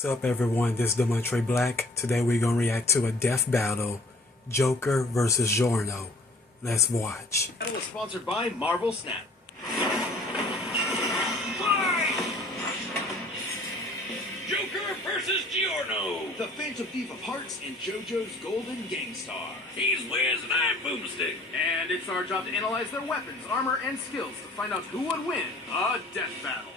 What's up, everyone? This is Demontre Black. Today we're gonna react to a death battle, Joker versus Giorno. Let's watch. Battle is sponsored by Marvel Snap. Joker versus Giorno. The Phantom Thief of Hearts and JoJo's Golden Gangstar. He's Wiz and I'm Boomstick. And it's our job to analyze their weapons, armor, and skills to find out who would win a death battle.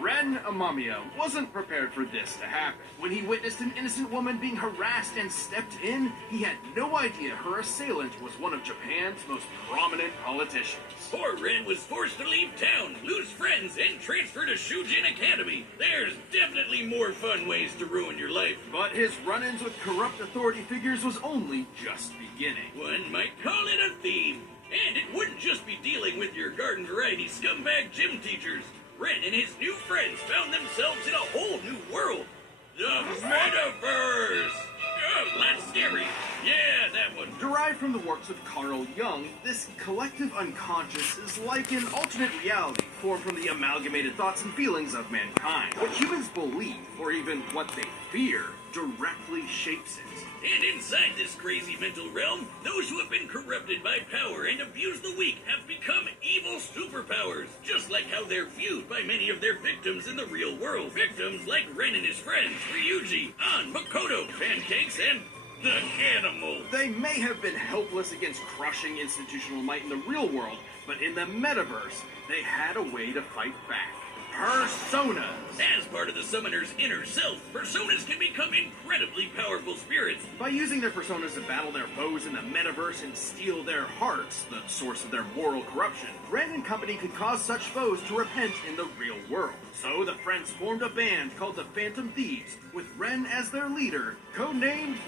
Ren Amamiya wasn't prepared for this to happen. When he witnessed an innocent woman being harassed and stepped in, he had no idea her assailant was one of Japan's most prominent politicians. Poor Ren was forced to leave town, lose friends, and transfer to Shujin Academy. There's definitely more fun ways to ruin your life. But his run-ins with corrupt authority figures was only just beginning. One might call it a theme. And it wouldn't just be dealing with your garden variety scumbag gym teachers. Ren and his new friends found themselves in a whole new world. The Metaverse! Oh, that's scary. Yeah, that one. Derived from the works of Carl Jung, this collective unconscious is like an alternate reality formed from the amalgamated thoughts and feelings of mankind. What humans believe, or even what they fear, directly shapes it. And inside this crazy mental realm, those who have been corrupted by power and abused the weak have become evil superpowers, just like how they're viewed by many of their victims in the real world. Victims like Ren and his friends, Ryuji, An, Makoto, Pancakes, and the Animal. They may have been helpless against crushing institutional might in the real world, but in the metaverse, they had a way to fight back. Personas. As part of the summoner's inner self, personas can become incredibly powerful spirits. By using their personas to battle their foes in the metaverse and steal their hearts, the source of their moral corruption, Ren and company could cause such foes to repent in the real world. So the friends formed a band called the Phantom Thieves, with Ren as their leader, codenamed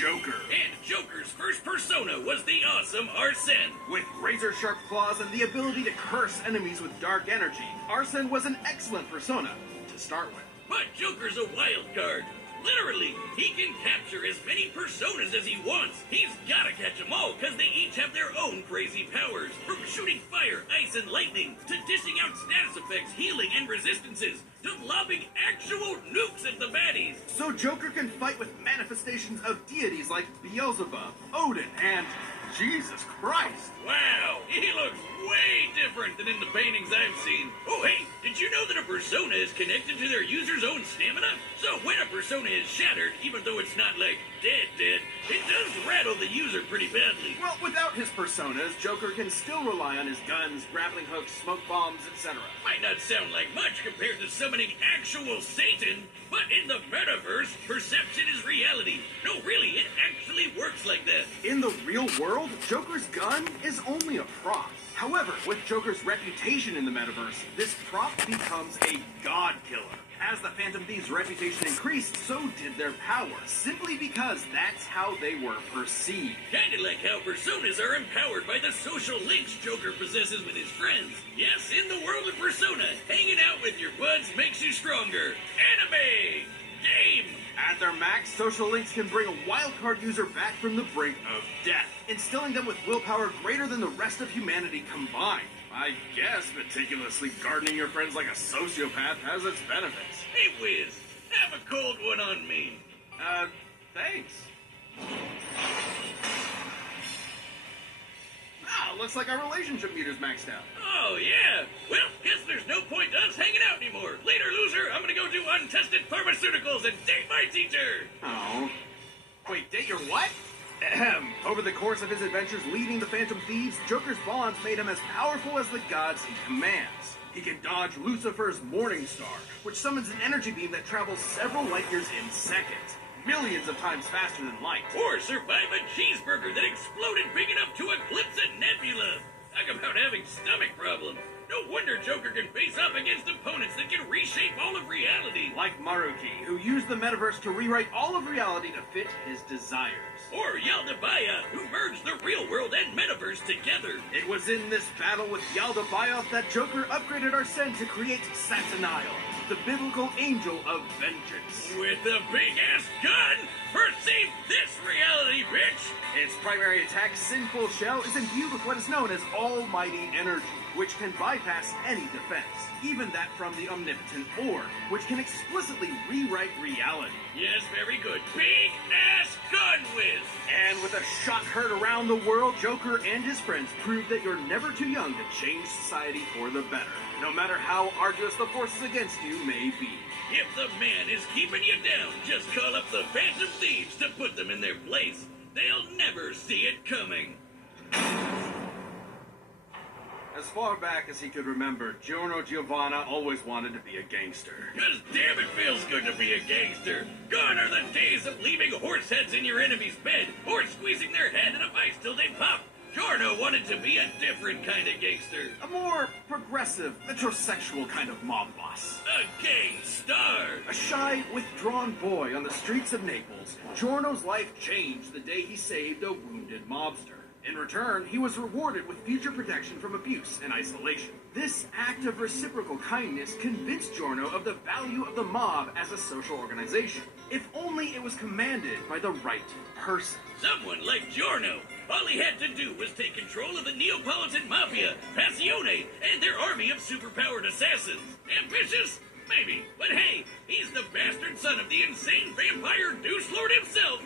Joker. And Joker's first persona was the awesome Arsene. With razor-sharp claws and the ability to curse enemies with dark energy, Arsene was an excellent persona to start with. But Joker's a wild card. Literally, he can capture as many personas as he wants. He's gotta catch them all, because they each have their own crazy powers. From shooting fire, ice, and lightning, to dishing out status effects, healing, and resistances, to lobbing actual nukes at the baddies. So Joker can fight with manifestations of deities like Beelzebub, Odin, and Jesus Christ. Wow, he looks way different than in the paintings I've seen. Oh, hey, did you know that a persona is connected to their user's own stamina? So when a persona is shattered, even though it's not like dead, it does rattle the user pretty badly. Well, without his personas, Joker can still rely on his guns, grappling hooks, smoke bombs, etc. Might not sound like much compared to summoning actual Satan, but in the metaverse, perception is reality. No, really, it actually works like that. In the real world, Joker's gun is only a prop. However, with Joker's reputation in the metaverse, this prop becomes a god killer. As the Phantom Thieves' reputation increased, so did their power, simply because that's how they were perceived. Kinda like how personas are empowered by the social links Joker possesses with his friends. Yes, in the world of Persona, hanging out with your buds makes you stronger. Anime! Game! At their max, social links can bring a wildcard user back from the brink of death, instilling them with willpower greater than the rest of humanity combined. I guess meticulously gardening your friends like a sociopath has its benefits. Hey, Wiz, have a cold one on me. Thanks. Looks like our relationship meter's maxed out. Oh, yeah. Well, guess there's no point to us hanging out anymore. Later, loser, I'm gonna go do untested pharmaceuticals and date my teacher. Oh. Wait, date your what? Ahem. Over the course of his adventures leading the Phantom Thieves, Joker's bonds made him as powerful as the gods he commands. He can dodge Lucifer's Morning Star, which summons an energy beam that travels several light years in seconds, millions of times faster than light. Or survive a cheeseburger that exploded big enough to eclipse a nebula. Talk about having stomach problems. No wonder Joker can face up against opponents that can reshape all of reality. Like Maruki, who used the metaverse to rewrite all of reality to fit his desires. Or Yaldabaoth, who merged the real world and metaverse together. It was in this battle with Yaldabaoth that Joker upgraded Arsene to create Satanael, the biblical angel of vengeance. With a big-ass gun? Perceive this reality, bitch! Its primary attack, Sinful Shell, is imbued with what is known as almighty energy. which can bypass any defense, even that from the omnipotent Orb, which can explicitly rewrite reality. Yes, very good. Big ass gun whiz! And with a shot heard around the world, Joker and his friends prove that you're never too young to change society for the better, no matter how arduous the forces against you may be. If the man is keeping you down, just call up the Phantom Thieves to put them in their place. They'll never see it coming. As far back as he could remember, Giorno Giovanna always wanted to be a gangster. 'Cause damn it feels good to be a gangster. Gone are the days of leaving horse heads in your enemy's bed or squeezing their head in a vice till they pop. Giorno wanted to be a different kind of gangster. A more progressive, metrosexual kind of mob boss. A gang star. A shy, withdrawn boy on the streets of Naples, Giorno's life changed the day he saved a wounded mobster. In return, he was rewarded with future protection from abuse and isolation. This act of reciprocal kindness convinced Giorno of the value of the mob as a social organization, if only it was commanded by the right person. Someone like Giorno. All he had to do was take control of the Neapolitan Mafia, Passione, and their army of superpowered assassins. Ambitious? Maybe. But hey, he's the bastard son of the insane vampire douche lord himself,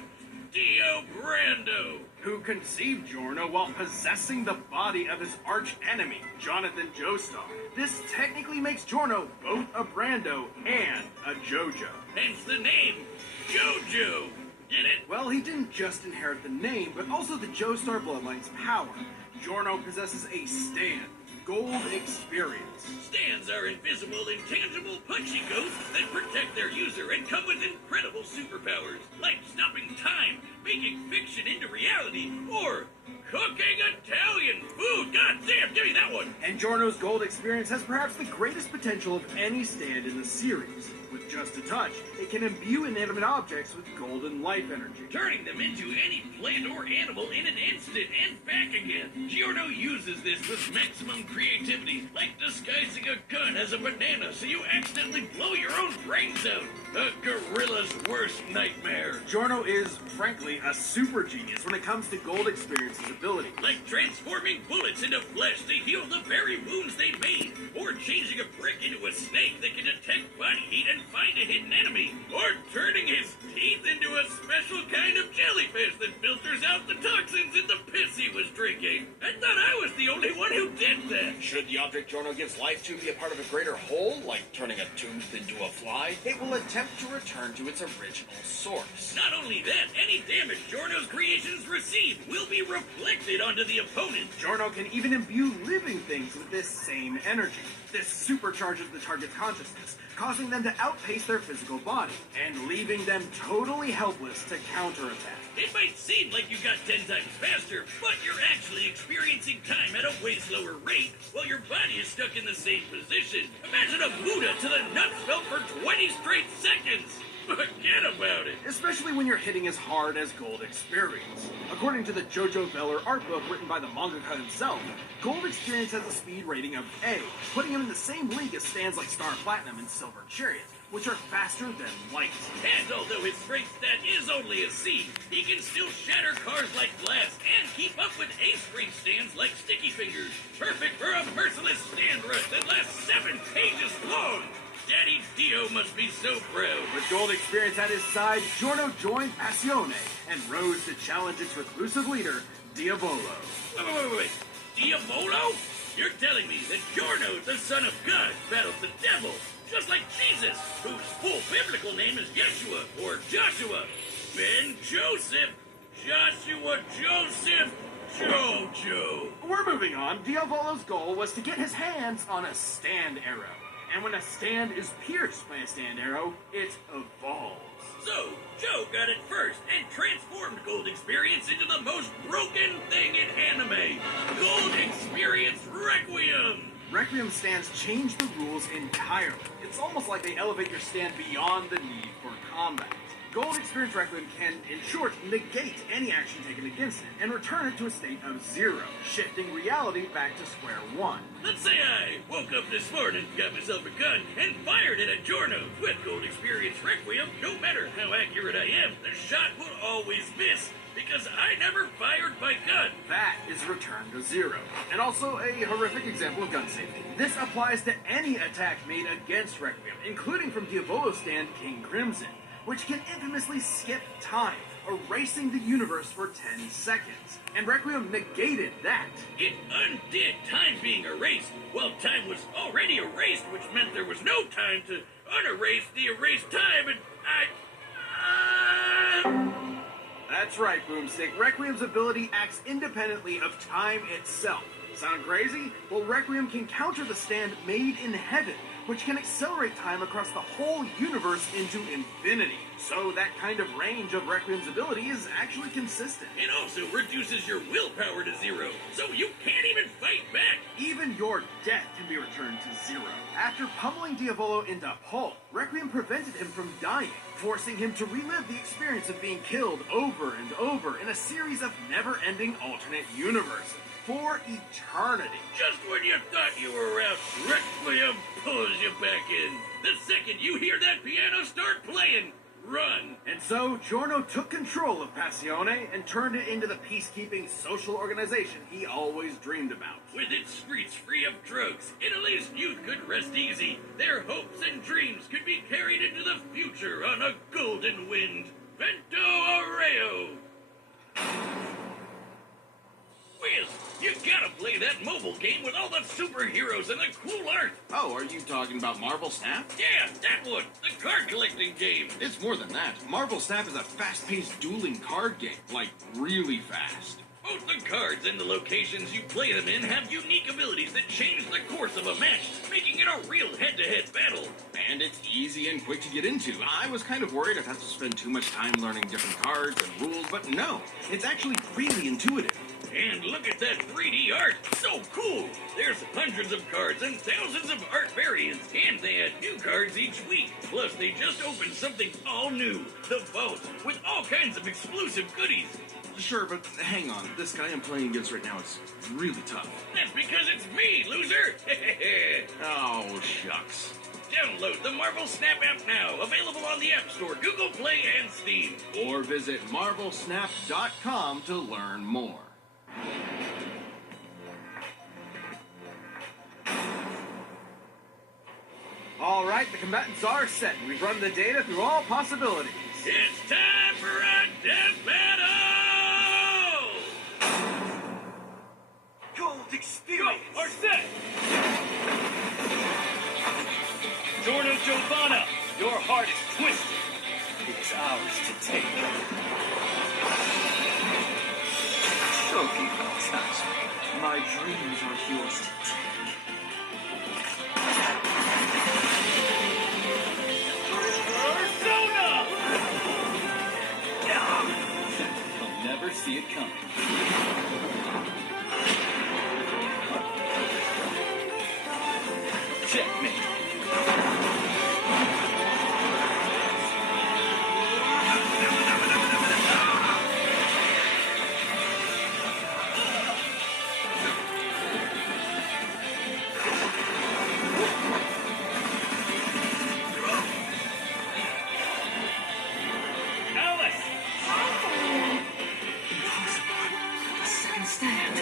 Dio Brando. Who conceived Giorno while possessing the body of his arch enemy, Jonathan Joestar. This technically makes Giorno both a Brando and a Jojo. Hence the name, Jojo. Get it? Well, he didn't just inherit the name, but also the Joestar bloodline's power. Giorno possesses a stand, Gold Experience. Stands are invisible, intangible, punchy ghosts that protect their user and come with incredible superpowers, like stopping time, making fiction into reality, or cooking Italian food. God damn, give me that one! And Giorno's Gold Experience has perhaps the greatest potential of any stand in the series. With just a touch, it can imbue inanimate objects with golden life energy. Turning them into any plant or animal in an instant and back again. Giorno uses this with maximum creativity, like disguising a gun as a banana so you accidentally blow your own brains out. A gorilla's worst nightmare. Giorno is, frankly, a super genius when it comes to Gold Experience's ability. Like transforming bullets into flesh to heal the very wounds they made, or changing a brick into a snake that can detect body heat and find a hidden enemy, or turning his teeth into a special kind of jellyfish that filters out the toxins in the piss he was drinking. I thought I was the only one who did that. Should the object Giorno gives life to be a part of a greater whole, like turning a tooth into a fly, it will attempt to return to its original source. Not only that, any damage Giorno's creations receive will be reflected onto the opponent. Giorno can even imbue living things with this same energy. This supercharges the target's consciousness, causing them to outpace their physical body, and leaving them totally helpless to counterattack. It might seem like you got 10 times faster, but you're actually experiencing time at a way slower rate while your body is stuck in the same position. Imagine a Buddha to the nuts felt for 20 straight seconds. Forget about it. Especially when you're hitting as hard as Gold Experience. According to the Jojo Veller art book written by the mangaka himself, Gold Experience has a speed rating of A, putting him in the same league as stands like Star Platinum and Silver Chariot, which are faster than light. And although his strength stat is only a C, he can still shatter cars like glass and keep up with ace-free stands like Sticky Fingers. Perfect for a merciless stand rush that lasts 7 pages long. Daddy Dio must be so proud. With Gold Experience at his side, Giorno joined Passione and rose to challenge its reclusive leader, Diavolo. Wait. Diavolo? You're telling me that Giorno, the son of God, battles the devil, just like Jesus, whose full biblical name is Yeshua, or Joshua. Ben Joseph. Joshua Joseph. Jojo. We're moving on. Diavolo's goal was to get his hands on a stand arrow. And when a stand is pierced by a stand arrow, it evolves. So, Joe got it first and transformed Gold Experience into the most broken thing in anime. Gold Experience Requiem. Requiem stands change the rules entirely. It's almost like they elevate your stand beyond the need for combat. Gold Experience Requiem can, in short, negate any action taken against it and return it to a state of 0, shifting reality back to square one. Let's say I woke up this morning, got myself a gun, and fired it at Giorno. With Gold Experience Requiem, no matter how accurate I am, the shot will always miss, because I never fired my gun. That is Return to Zero. And also a horrific example of gun safety. This applies to any attack made against Requiem, including from Diavolo's stand King Crimson, which can infamously skip time, erasing the universe for 10 seconds. And Requiem negated that. It undid time being erased, while time was already erased, which meant there was no time to unerase the erased time, and That's right, Boomstick. Requiem's ability acts independently of time itself. Sound crazy? Well, Requiem can counter the stand Made in Heaven, which can accelerate time across the whole universe into infinity. So that kind of range of Requiem's ability is actually consistent. it also reduces your willpower to 0, so you can't even fight back. Even your death can be returned to 0. After pummeling Diavolo into pulp, Requiem prevented him from dying, forcing him to relive the experience of being killed over and over in a series of never-ending alternate universes. For eternity. Just when you thought you were out, Requiem pulls you back in. The second you hear that piano start playing, run. And so, Giorno took control of Passione and turned it into the peacekeeping social organization he always dreamed about. With its streets free of drugs, Italy's youth could rest easy. Their hopes and dreams could be carried into the future on a golden wind. Vento Aureo! Wiz, you gotta play that mobile game with all the superheroes and the cool art. Oh, are you talking about Marvel Snap? Yeah, that one, the card collecting game. It's more than that. Marvel Snap is a fast-paced dueling card game. Like, really fast. Both the cards and the locations you play them in have unique abilities that change the course of a match, making it a real head-to-head battle. And it's easy and quick to get into. I was kind of worried I'd have to spend too much time learning different cards and rules, but no. It's actually really intuitive. And look at that 3D art, so cool! There's hundreds of cards and thousands of art variants, and they add new cards each week. Plus, they just opened something all new, the Vault, with all kinds of exclusive goodies. Sure, but hang on. This guy I'm playing against right now is really tough. That's because it's me, loser! Oh, shucks. Download the Marvel Snap app now, available on the App Store, Google Play, and Steam. Or visit marvelsnap.com to learn more. All right, the combatants are set. We've run the data through all possibilities. It's time for a death battle! Gold experience. Are set! Giorno Giovanna, your heart is twisted. It's ours to take. Shogi won't touch me. My dreams are yours to take. Persona! You'll never see it coming. Checkmate. Alice! A second stand.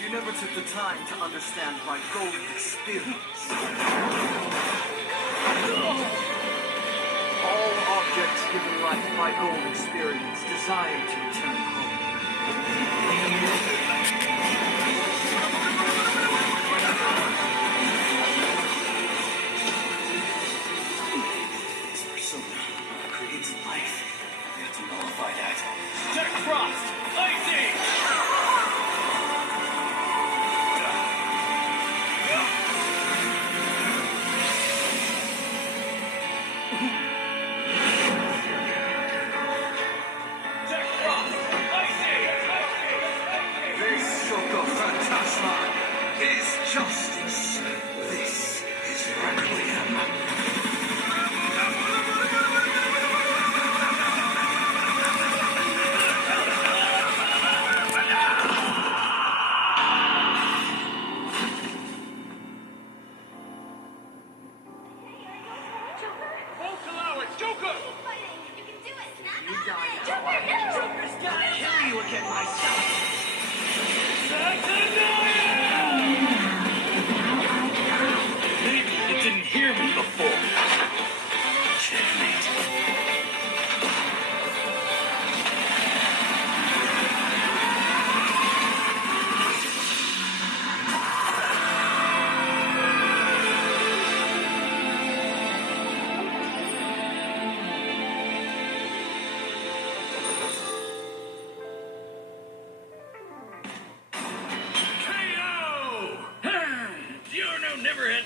You never took the time to understand my golden experience. All objects given life by golden experience desire to return home. This persona creates life. We have to nullify that. Jack Frost! Lightning! Jack Frost! Lightning! This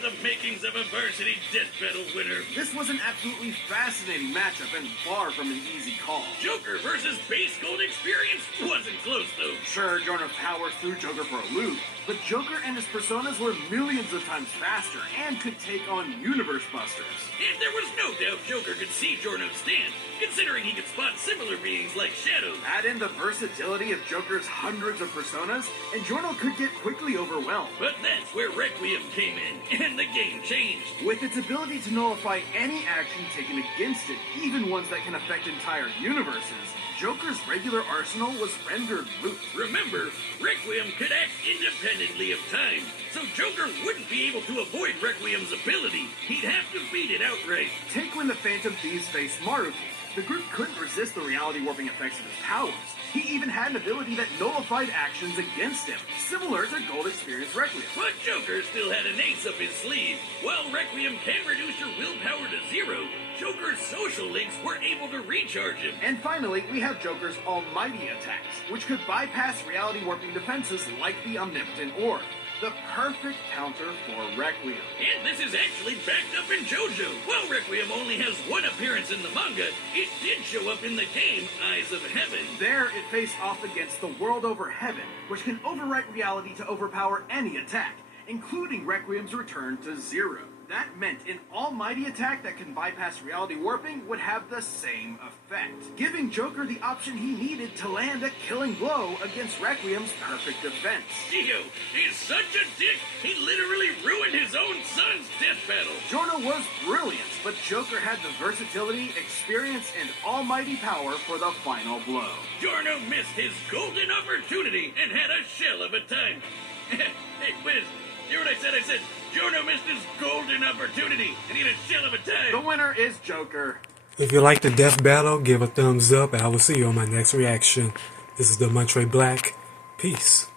the makings of a varsity death battle winner. This was an absolutely fascinating matchup and far from an easy call. Joker versus Base Gold Experience wasn't close though. Sure, Jorno powers through Joker for a loop, but Joker and his personas were millions of times faster and could take on Universe Busters. And there was no doubt Joker could see Jorno's stand, considering he could spot similar beings like Shadow. Add in the versatility of Joker's hundreds of personas, and Jorno could get quickly overwhelmed. But that's where Requiem came in, and the game changed. With its ability to nullify any action taken against it, even ones that can affect entire universes, Joker's regular arsenal was rendered moot. Remember, Requiem could act independently of time, so Joker wouldn't be able to avoid Requiem's ability. He'd have to beat it outright. Take when the Phantom Thieves faced Maruki. The group couldn't resist the reality warping effects of his powers. He even had an ability that nullified actions against him, similar to Gold Experience Requiem. But Joker still had an ace up his sleeve. While Requiem can reduce your willpower to 0, Joker's social links were able to recharge him. And finally, we have Joker's almighty attacks, which could bypass reality warping defenses like the Omnipotent Orb. The perfect counter for Requiem. And this is actually backed up in JoJo. While Requiem only has one appearance in the manga, it did show up in the game Eyes of Heaven. There, it faced off against the World Over Heaven, which can overwrite reality to overpower any attack, including Requiem's return to 0. That meant an almighty attack that can bypass reality warping would have the same effect, giving Joker the option he needed to land a killing blow against Requiem's perfect defense. Dio is such a dick, he literally ruined his own son's death battle. Jorno was brilliant, but Joker had the versatility, experience, and almighty power for the final blow. Jorno missed his golden opportunity and had a shell of a time. Hey, Wiz, hear what I said? I said Jorno missed his golden opportunity and he had a shell of a time. The winner is Joker. If you like the death battle, give a thumbs up and I will see you on my next reaction. This is the Montre Black. Peace.